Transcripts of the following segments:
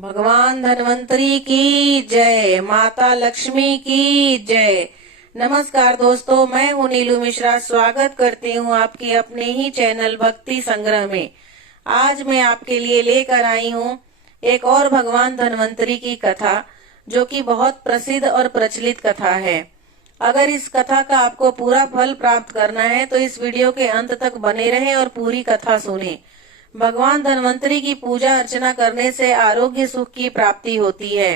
भगवान धन्वंतरी की जय, माता लक्ष्मी की जय। नमस्कार दोस्तों, मैं हूँ नीलू मिश्रा। स्वागत करती हूँ आपकी अपने ही चैनल भक्ति संग्रह में। आज मैं आपके लिए लेकर आई हूँ एक और भगवान धन्वंतरी की कथा, जो कि बहुत प्रसिद्ध और प्रचलित कथा है। अगर इस कथा का आपको पूरा फल प्राप्त करना है तो इस वीडियो के अंत तक बने रहें और पूरी कथा सुनें। भगवान धन्वंतरी की पूजा अर्चना करने से आरोग्य सुख की प्राप्ति होती है।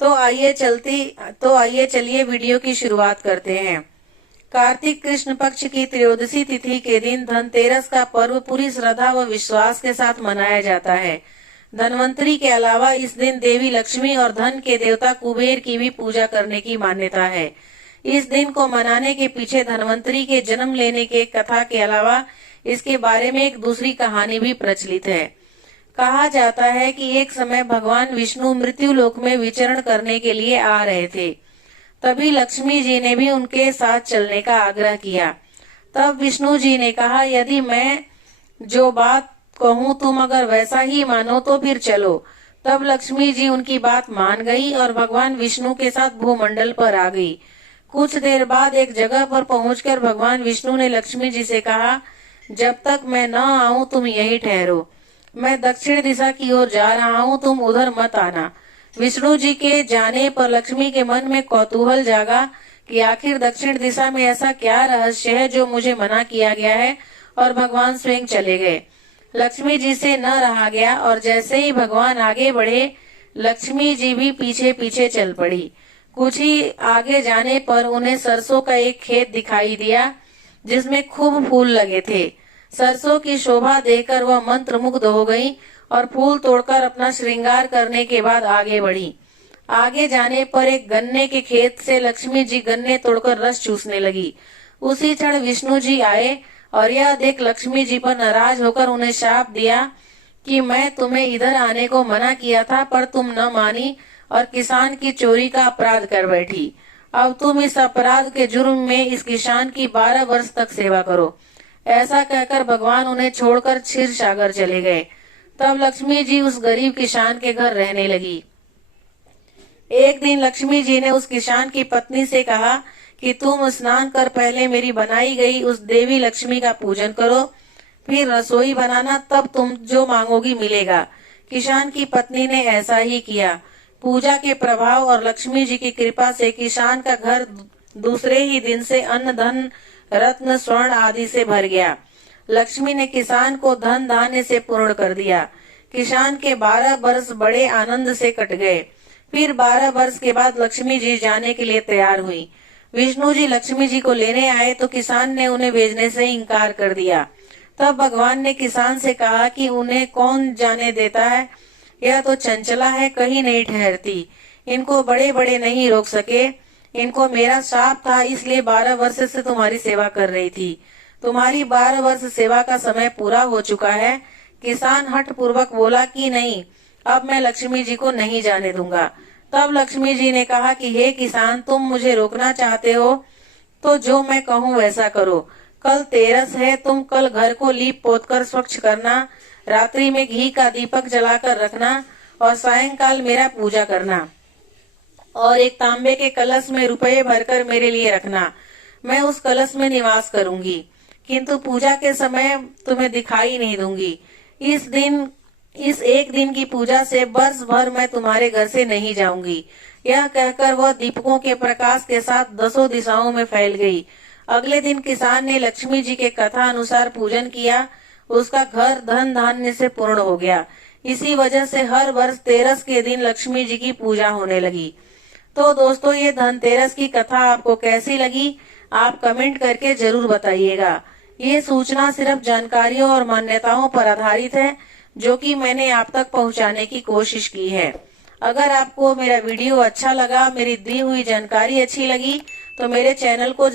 तो आइए चलिए वीडियो की शुरुआत करते हैं। कार्तिक कृष्ण पक्ष की त्रयोदशी तिथि के दिन धनतेरस का पर्व पूरी श्रद्धा व विश्वास के साथ मनाया जाता है। धन्वंतरी के अलावा इस दिन देवी लक्ष्मी और धन के देवता कुबेर की भी पूजा करने की मान्यता है। इस दिन को मनाने के पीछे धन्वंतरी के जन्म लेने के कथा के अलावा इसके बारे में एक दूसरी कहानी भी प्रचलित है। कहा जाता है कि एक समय भगवान विष्णु मृत्यु लोक में विचरण करने के लिए आ रहे थे। तभी लक्ष्मी जी ने भी उनके साथ चलने का आग्रह किया। तब विष्णु जी ने कहा, यदि मैं जो बात कहूँ तुम अगर वैसा ही मानो तो फिर चलो। तब लक्ष्मी जी उनकी बात मान गई और भगवान विष्णु के साथ भूमंडल पर आ गई। कुछ देर बाद एक जगह पर पहुंचकर भगवान विष्णु ने लक्ष्मी जी से कहा, जब तक मैं न आऊं तुम यहीं ठहरो। मैं दक्षिण दिशा की ओर जा रहा हूं, तुम उधर मत आना। विष्णु जी के जाने पर लक्ष्मी के मन में कौतूहल जागा कि आखिर दक्षिण दिशा में ऐसा क्या रहस्य है जो मुझे मना किया गया है, और भगवान स्वयं चले गए। लक्ष्मी जी से न रहा गया और जैसे ही भगवान आगे बढ़े, लक्ष्मी जी भी पीछे पीछे चल पड़ी। कुछ ही आगे जाने पर उन्हें सरसों का एक खेत दिखाई दिया जिसमें खूब फूल लगे थे। सरसों की शोभा देखकर वह मंत्रमुग्ध हो गई और फूल तोड़कर अपना श्रृंगार करने के बाद आगे बढ़ी। आगे जाने पर एक गन्ने के खेत से लक्ष्मी जी गन्ने तोड़कर रस चूसने लगी। उसी क्षण विष्णु जी आए और यह देख लक्ष्मी जी पर नाराज होकर उन्हें शाप दिया कि मैं तुम्हें इधर आने को मना किया था, पर तुम न मानी और किसान की चोरी का अपराध कर बैठी। अब तुम इस अपराध के जुर्म में इस किसान की 12 वर्ष तक सेवा करो। ऐसा कहकर भगवान उन्हें छोड़कर क्षीर सागर चले गए। तब लक्ष्मी जी उस गरीब किसान के घर रहने लगी। एक दिन लक्ष्मी जी ने उस किसान की पत्नी से कहा कि तुम स्नान कर पहले मेरी बनाई गई उस देवी लक्ष्मी का पूजन करो, फिर रसोई बनाना, तब तुम जो मांगोगी मिलेगा। किसान की पत्नी ने ऐसा ही किया। पूजा के प्रभाव और लक्ष्मी जी की कृपा से किसान का घर दूसरे ही दिन से अन्न धन रत्न स्वर्ण आदि से भर गया। लक्ष्मी ने किसान को धन धान्य से पूर्ण कर दिया। किसान के 12 वर्ष बड़े आनंद से कट गए। फिर 12 वर्ष के बाद लक्ष्मी जी जाने के लिए तैयार हुई। विष्णु जी लक्ष्मी जी को लेने आए तो किसान ने उन्हें भेजने से इनकार कर दिया। तब भगवान ने किसान से कहा कि उन्हें कौन जाने देता है, यह तो चंचला है, कहीं नहीं ठहरती। इनको बड़े बड़े नहीं रोक सके। इनको मेरा शाप था, इसलिए 12 वर्ष से तुम्हारी सेवा कर रही थी। तुम्हारी 12 वर्ष सेवा का समय पूरा हो चुका है। किसान हठ पूर्वक बोला कि नहीं, अब मैं लक्ष्मी जी को नहीं जाने दूंगा। तब लक्ष्मी जी ने कहा कि हे किसान, तुम मुझे रोकना चाहते हो तो जो मैं कहूँ वैसा करो। कल तेरस है, तुम कल घर को लीप पोत कर स्वच्छ करना, रात्रि में घी का दीपक जलाकर रखना और सायंकाल मेरा पूजा करना, और एक तांबे के कलश में रुपये भरकर मेरे लिए रखना। मैं उस कलश में निवास करूंगी, किंतु पूजा के समय तुम्हें दिखाई नहीं दूंगी। इस एक दिन की पूजा से वर्ष भर मैं तुम्हारे घर से नहीं जाऊंगी। यह कहकर वह दीपकों के प्रकाश के साथ 10 दिशाओं में फैल गई। अगले दिन किसान ने लक्ष्मी जी के कथा अनुसार पूजन किया। उसका घर धन धान्य से पूर्ण हो गया। इसी वजह से हर वर्ष तेरस के दिन लक्ष्मी जी की पूजा होने लगी। तो दोस्तों, ये धनतेरस की कथा आपको कैसी लगी, आप कमेंट करके जरूर बताइएगा। ये सूचना सिर्फ जानकारियों और मान्यताओं पर आधारित है, जो कि मैंने आप तक पहुंचाने की कोशिश की है। अगर आपको मेरा वीडियो अच्छा लगा, मेरी दी हुई जानकारी अच्छी लगी, तो मेरे चैनल को